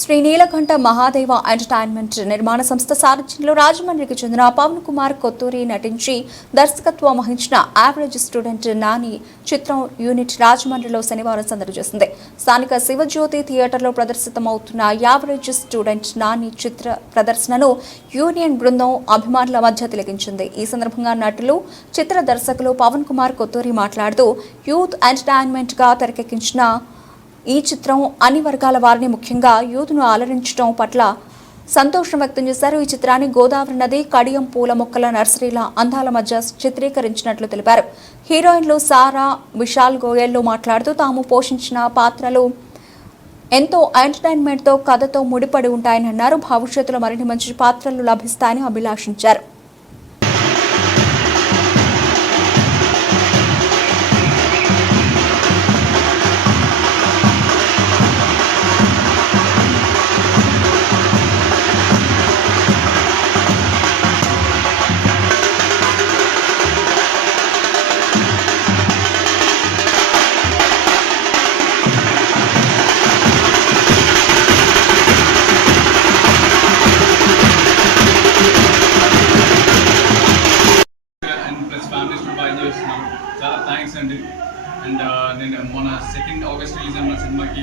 Shri Neelakantha Mahadeva entertainment నిర్మాణ సంస్థ సారథ్యంలో రాజమండ్రికి చెందిన పవన్ కుమార్ కొత్తూరి నటించి దర్శకత్వం వహించిన యావరేజ్ స్టూడెంట్ నాని చిత్రం యూనిట్ రాజమండ్రిలో శనివారం సందడి చేసింది. స్థానిక శివజ్యోతి థియేటర్లో ప్రదర్శితమవుతున్న యావరేజ్ స్టూడెంట్ నాని చిత్ర ప్రదర్శనను యూనియన్ బృందం అభిమానుల మధ్య తిలకించింది. ఈ సందర్భంగా నటులు, చిత్ర దర్శకులు పవన్ కుమార్ కొత్తూరి మాట్లాడుతూ యూత్ ఎంటర్టైన్మెంట్ గా తెరకెక్కించిన ఈ చిత్రం అన్ని వర్గాల వారిని ముఖ్యంగా యూత్ను అలరించడం పట్ల సంతోషం వ్యక్తం చేశారు. ఈ చిత్రాన్ని గోదావరి నది, కడియం పూల మొక్కల నర్సరీల అందాల మధ్య చిత్రీకరించినట్లు తెలిపారు. హీరోయిన్లు సారా, విశాల్ గోయల్లు మాట్లాడుతూ తాము పోషించిన పాత్రలు ఎంతో ఎంటర్టైన్మెంట్తో, కథతో ముడిపడి ఉంటాయని అన్నారు. భవిష్యత్తులో మరిన్ని మంచి పాత్రలు లభిస్తాయని అభిలాషించారు. చాలా థ్యాంక్స్ అండి. అండ్ నేను మొన్న 2 ఆగస్ట్ రిలీజ్ అయిన సినిమాకి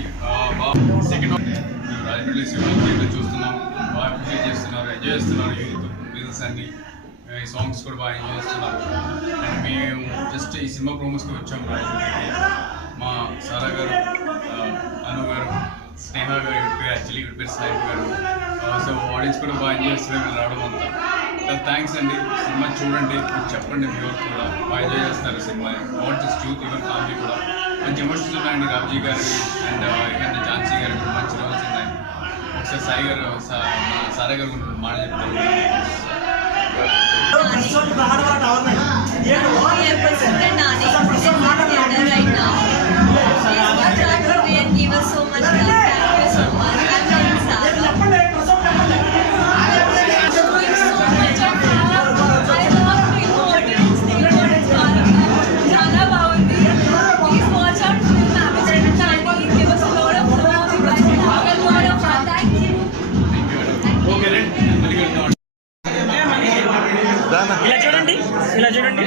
రాజమండ్రి చూస్తున్నాం, బాగా అప్రిషియేట్ చేస్తున్నారు, ఎంజాయ్ చేస్తున్నారు. యూత్ బిజినెస్ అన్ని ఈ సాంగ్స్ కూడా బాగా ఎంజాయ్ చేస్తున్నారు. అండ్ మేము జస్ట్ ఈ సినిమా ప్రోమోస్కి వచ్చాము రాజమండ్రికి. మా సారా గారు, అను గారు, స్నేహ గారు, యాక్చువల్లీ పేరు స్నేహ గారు. సో ఆడియన్స్ కూడా బాగా ఎంజాయ్ చేస్తున్నారు రావడం అంతా. థ్యాంక్స్ అండి. సినిమా చూడండి, చెప్పండి, వ్యూవర్స్ కూడా బాగా ఎంజాయ్ చేస్తారు cinema. Not just youth, even family కూడా. మంచి ఎమోషన్స్ ఉన్నాయండి. రామ్జీ గారి అండ్ ఈవెన్ ఝాన్సీ గారి కూడా మంచి రోల్స్ ఉన్నాయి. ఒకసారి సాయి గారు, సారా గారు మాట చెప్తారు. ఇలా చూడండి, ఇలా చూడండి.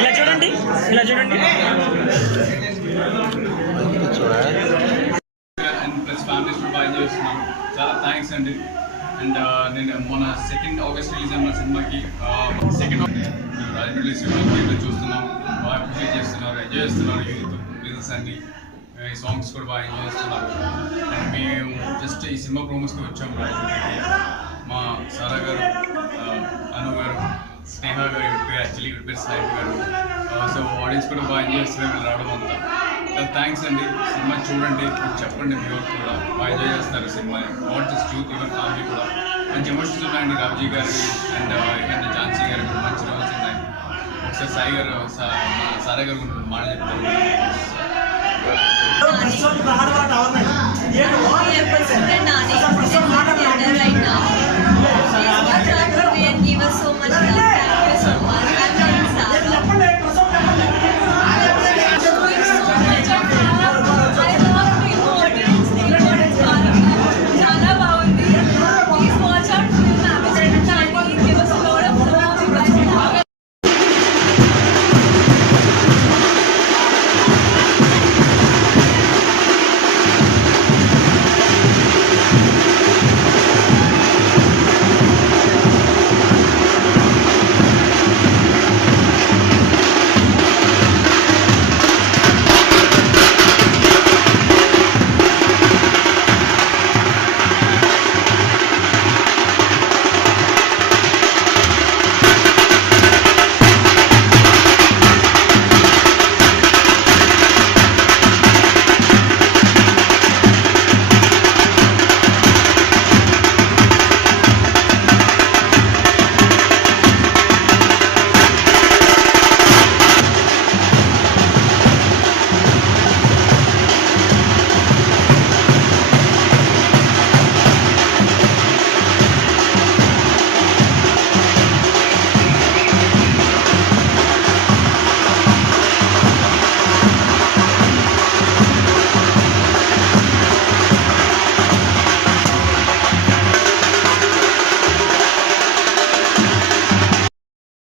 ఇలా చూడండి, ఇలా చూడండి. అండ్ ప్లస్ ఫ్యామిలీస్ కూడా బాగా ఎంజాయ్ చేస్తున్నాం. చాలా థ్యాంక్స్ అండి. అండ్ నేను మొన్న 2 ఆగస్ట్ రిలీజ్ అయిన సినిమాకి రాజమండ్రి థియేటర్లో చూస్తున్నాం, బాగా అప్రిషియేట్ చేస్తున్నారు, ఎంజాయ్ చేస్తున్నారు. యూత్ బిజినెస్ అన్ని ఈ సాంగ్స్ కూడా బాగా ఎంజాయ్ చేస్తున్నారు. అండ్ మేము జస్ట్ ఈ సినిమా ప్రోమోస్కి వచ్చాము రాజమండ్రికి. మా పేరు సాయి గారు. సో ఆడియన్స్ కూడా బాగా ఎంజాయ్ చేస్తున్నారు వీళ్ళు రావడం అంతా. థ్యాంక్స్ అండి. సినిమా చూడండి, చెప్పండి మీ వాళ్ళు కూడా బాగా ఎంజాయ్ చేస్తున్నారు cinema. Not just youth, even family కూడా మంచి ఎమోషన్స్ ఉన్నాయండి. రామ్జీ గారి అండ్ ఝాన్సీ గారి కూడా మంచి రోల్స్ ఉన్నాయి. ఒకసారి సాయి గారు సారా గారు మాట చెప్తారు. Yes,